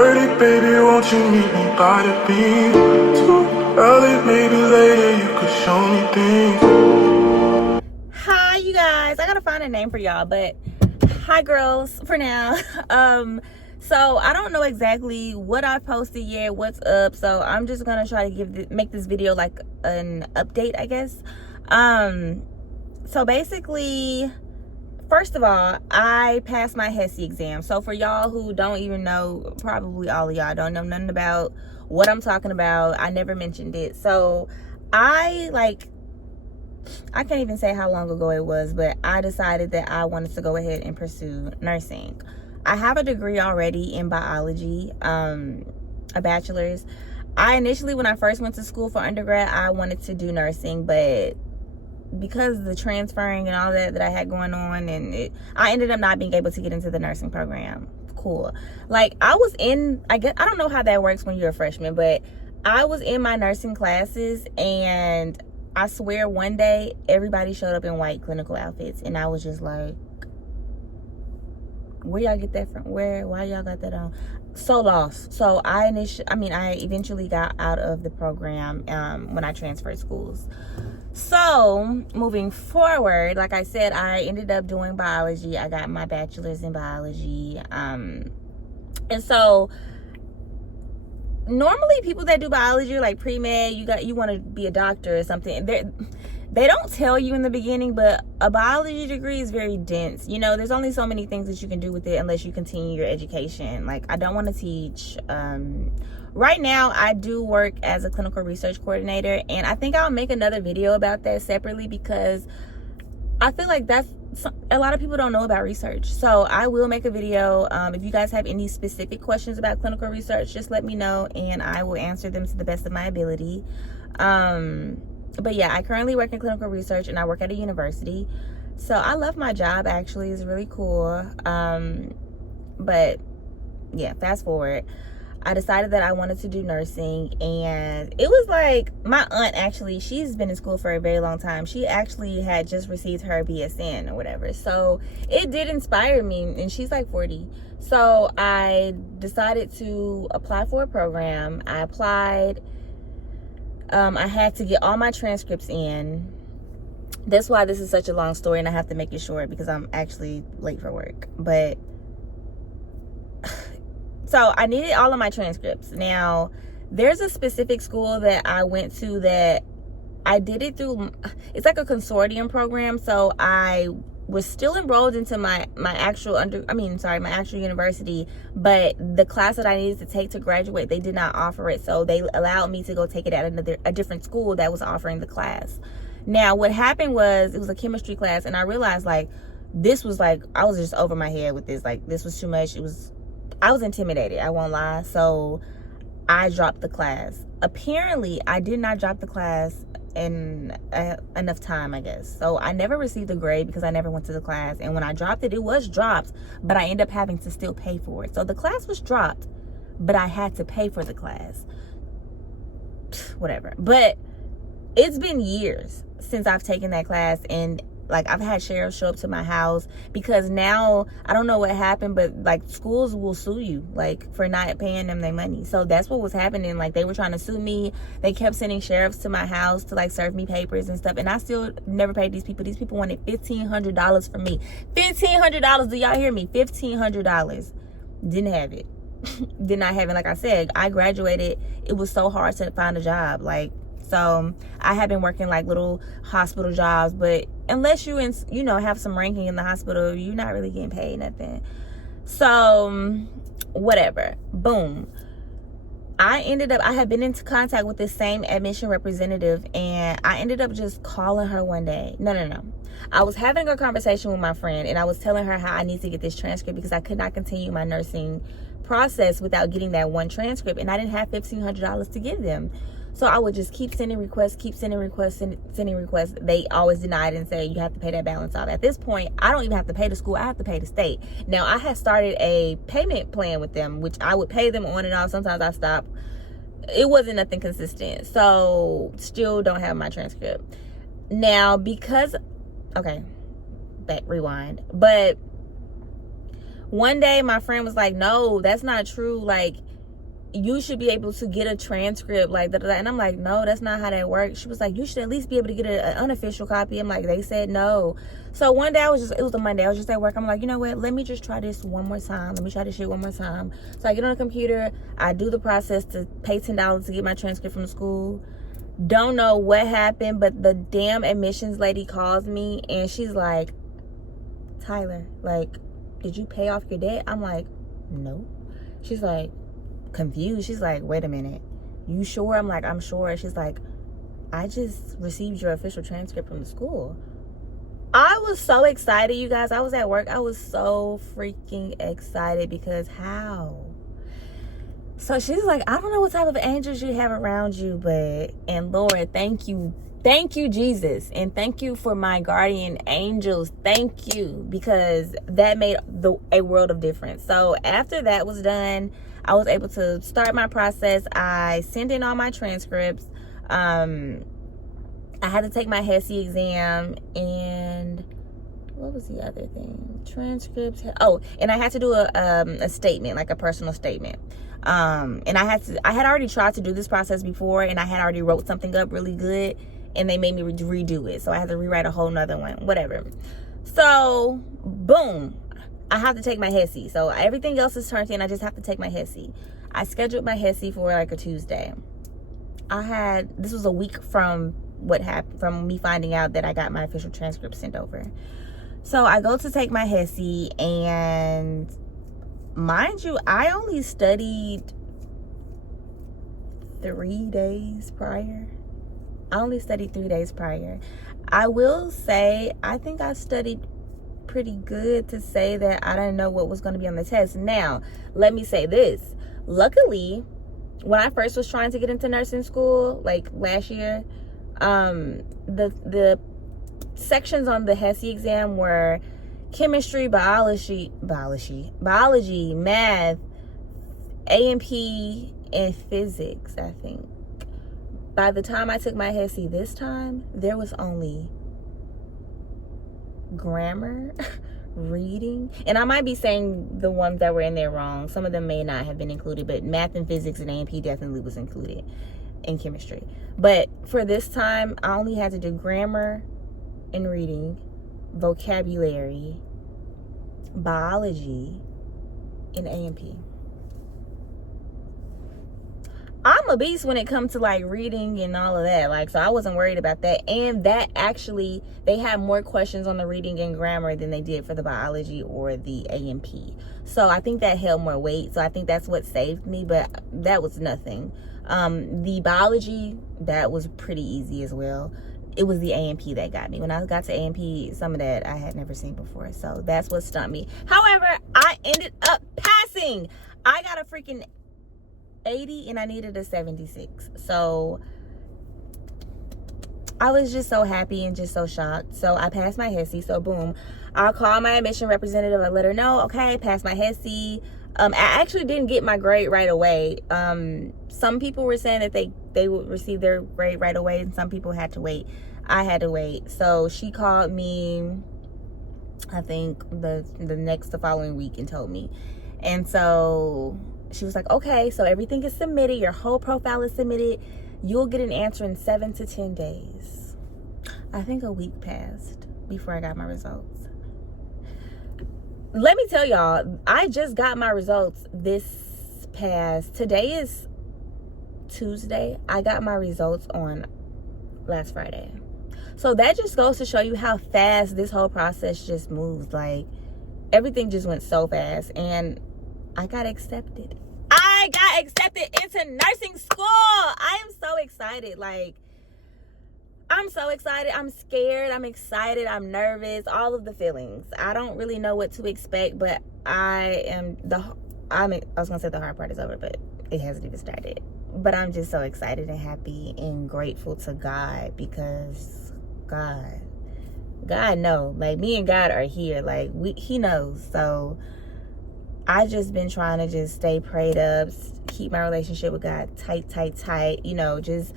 2:30, baby, won't you meet me by the beach? Too early, maybe later, you could show me things. Hi, you guys. I gotta find a name for y'all, but hi, girls, for now. So I don't know exactly what I've posted yet, what's up. So I'm just gonna try to make this video like an update, I guess. So basically, first of all, I passed my HESI exam. So for y'all who don't even know, probably all of y'all don't know nothing about what I'm talking about. I never mentioned it. So I can't even say how long ago it was, but I decided that I wanted to go ahead and pursue nursing. I have a degree already in biology, a bachelor's. I initially, when I first went to school for undergrad, I wanted to do nursing, but because of the transferring and all that I had going on, and I ended up not being able to get into the nursing program. Cool. Like, I don't know how that works when you're a freshman, but I was in my nursing classes, and I swear one day everybody showed up in white clinical outfits, and I was just like, where y'all get that from? Why y'all got that on? So lost. So I eventually got out of the program when I transferred schools. So moving forward, like I said, I ended up doing biology. I got my bachelor's in biology. And so normally people that do biology are like pre-med, you want to be a doctor or something. They don't tell you in the beginning, but a biology degree is very dense. You know, there's only so many things that you can do with it unless you continue your education. Like, I don't want to teach. Right now, I do work as a clinical research coordinator, and I think I'll make another video about that separately because I feel like a lot of people don't know about research. So I will make a video. If you guys have any specific questions about clinical research, just let me know and I will answer them to the best of my ability. But yeah, I currently work in clinical research and I work at a university. So I love my job, actually. It's really cool. But yeah, fast forward. I decided that I wanted to do nursing, and it was like my aunt, actually, she's been in school for a very long time. She actually had just received her BSN or whatever. So it did inspire me, and she's like 40. So I decided to apply for a program. I applied. I had to get all my transcripts in. That's why this is such a long story, and I have to make it short because I'm actually late for work. But so I needed all of my transcripts. Now, there's a specific school that I went to that I did it through. It's like a consortium program. So I was still enrolled into my actual university, but the class that I needed to take to graduate, they did not offer it. So they allowed me to go take it at a different school that was offering the class. Now, what happened was, it was a chemistry class, and I realized I was just over my head with this. Like, this was too much. I was intimidated, I won't lie. So I dropped the class. Apparently, I did not drop the class in enough time, I guess. So I never received a grade because I never went to the class. And when I dropped it, it was dropped, but I ended up having to still pay for it. So the class was dropped, but I had to pay for the class. Whatever. But it's been years since I've taken that class, and like, I've had sheriffs show up to my house because now, I don't know what happened, but like, schools will sue you, like, for not paying them their money. So that's what was happening. Like, they were trying to sue me. They kept sending sheriffs to my house to like serve me papers and stuff. And I still never paid these people. These people wanted $1,500 from me. $1,500. Do y'all hear me? $1,500. Didn't have it. Did not have it. Like I said, I graduated. It was so hard to find a job. Like, so I have been working like little hospital jobs, but unless you have some ranking in the hospital, you're not really getting paid nothing. So whatever. Boom. I had been into contact with this same admission representative, and I ended up just calling her one day. No. I was having a conversation with my friend, and I was telling her how I need to get this transcript because I could not continue my nursing process without getting that one transcript, and I didn't have $1,500 to give them. So I would just keep sending requests. They always denied and say, you have to pay that balance off. At this point, I don't even have to pay the school. I have to pay the state. Now, I had started a payment plan with them, which I would pay them on and off. Sometimes I stop. It wasn't nothing consistent. So still don't have my transcript. Now, rewind. But one day my friend was like, no, that's not true. Like, you should be able to get a transcript like that. And I'm like, no, that's not how that works. She was like, you should at least be able to get an unofficial copy. I'm like, they said no. So one day it was a Monday, I was just at work. I'm like, you know what, let me just try this one more time. Let me try this shit one more time. So I get on the computer, I do the process to pay $10 to get my transcript from the school. Don't know what happened, but the damn admissions lady calls me and she's like, Tyler, like, did you pay off your debt? I'm like, no. She's like, confused. She's like, wait a minute, you sure? I'm like, I'm sure. She's like, I just received your official transcript from the school. I was so excited, you guys. I was at work. I was so freaking excited because how? So she's like, I don't know what type of angels you have around you, but, and Lord, thank you, Jesus, and thank you for my guardian angels. Thank you, because that made a world of difference. So after that was done, I was able to start my process. I sent in all my transcripts. I had to take my HESI exam, and what was the other thing? Transcripts. Oh, and I had to do a statement, like a personal statement. And I had already tried to do this process before, and I had already wrote something up really good, and they made me redo it. So I had to rewrite a whole nother one, whatever. So boom, I have to take my HESI. So everything else is turned in. I just have to take my HESI. I scheduled my HESI for like a Tuesday. This was a week from what happened, from me finding out that I got my official transcript sent over. So I go to take my HESI, and mind you, I only studied 3 days prior. I will say, I think I studied pretty good to say that I didn't know what was going to be on the test. Now, let me say this. Luckily, when I first was trying to get into nursing school, like last year, the sections on the HESI exam were chemistry, biology, math, A&P, and physics, I think. By the time I took my HESI this time, there was only grammar, reading, and I might be saying the ones that were in there wrong. Some of them may not have been included, but math and physics and A&P definitely was included in chemistry. But for this time, I only had to do grammar and reading, vocabulary, biology, and A&P. I'm a beast when it comes to like reading and all of that. Like, so I wasn't worried about that. And that actually, they had more questions on the reading and grammar than they did for the biology or the A&P. So I think that held more weight. So I think that's what saved me, but that was nothing. The biology, that was pretty easy as well. It was the A&P that got me. When I got to A&P, some of that I had never seen before. So that's what stumped me. However, I ended up passing. I got a freaking 80 and I needed a 76. So I was just so happy and just so shocked. So I passed my HESI. So boom, I'll call my admission representative. I let her know, okay, passed my HESI. I actually didn't get my grade right away. Some people were saying that they would receive their grade right away, and some people had to wait. I had to wait. So she called me, I think the following week, and told me. And so she was like, okay, so everything is submitted. Your whole profile is submitted. You'll get an answer in 7 to 10 days. I think a week passed before I got my results. Let me tell y'all, I just got my results today is Tuesday. I got my results on last Friday. So that just goes to show you how fast this whole process just moves. Like, everything just went so fast, and I got accepted. I got accepted into nursing school. I am so excited. Like, I'm so excited. I'm scared. I'm excited. I'm nervous. All of the feelings. I don't really know what to expect, but I was gonna say the hard part is over, but it hasn't even started. But I'm just so excited and happy and grateful to God, because God knows. Like, me and God are here. Like, He knows. So I just been trying to just stay prayed up, keep my relationship with God tight. You know, just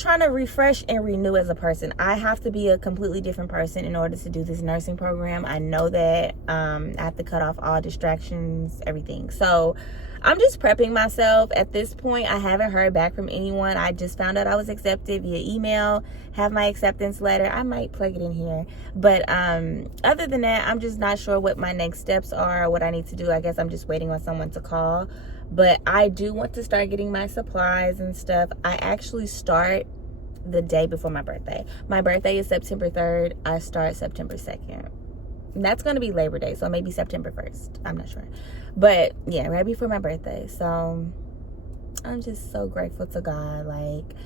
trying to refresh and renew as a person. I have to be a completely different person in order to do this nursing program. I know that. I have to cut off all distractions, everything. So I'm just prepping myself at this point. I haven't heard back from anyone. I just found out I was accepted via email, have my acceptance letter. I might plug it in here. But other than that, I'm just not sure what my next steps are, what I need to do. I guess I'm just waiting on someone to call. But I do want to start getting my supplies and stuff. I actually start the day before my birthday. My birthday is September 3rd. I start September 2nd. And that's going to be Labor Day, so maybe September 1st. I'm not sure. But yeah, right before my birthday. So I'm just so grateful to God. Like,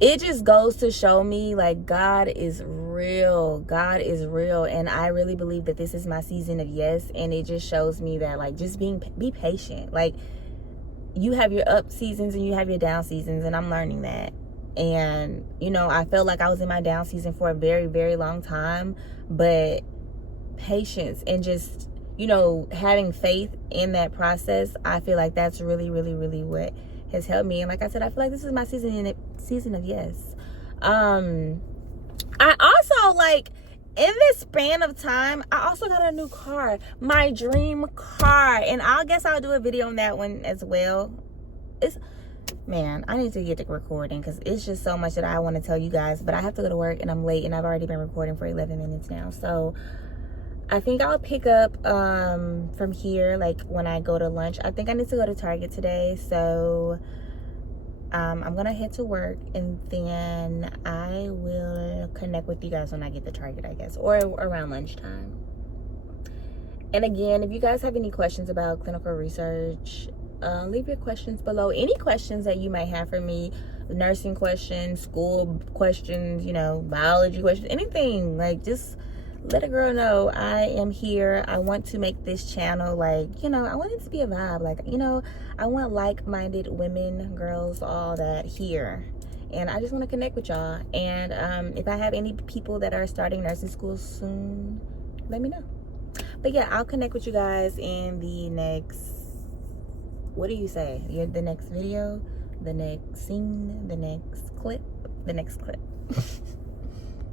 it just goes to show me, like, God is real. God is real. And I really believe that this is my season of yes. And it just shows me that, like, just be patient. Like, you have your up seasons and you have your down seasons. And I'm learning that. And, you know, I felt like I was in my down season for a very, very long time. But patience and just, you know, having faith in that process, I feel like that's really, really, really what has helped me. And like I said, I feel like this is my season of yes. I also, like, in this span of time, I also got a new car, my dream car, and I guess I'll do a video on that one as well. Man, I need to get to recording because it's just so much that I want to tell you guys, but I have to go to work and I'm late and I've already been recording for 11 minutes now. So I think I'll pick up from here, like, when I go to lunch. I think I need to go to Target today. So I'm going to head to work and then I will connect with you guys when I get to Target, I guess, or around lunchtime. And again, if you guys have any questions about clinical research, leave your questions below. Any questions that you might have for me, nursing questions, school questions, you know, biology questions, anything, like, just let a girl know I am here. I want to make this channel, like, you know, I want it to be a vibe. Like, you know, I want like-minded women, girls, all that here. And I just want to connect with y'all. And if I have any people that are starting nursing school soon, let me know. But yeah, I'll connect with you guys in the next, what do you say? The next video, the next scene, the next clip.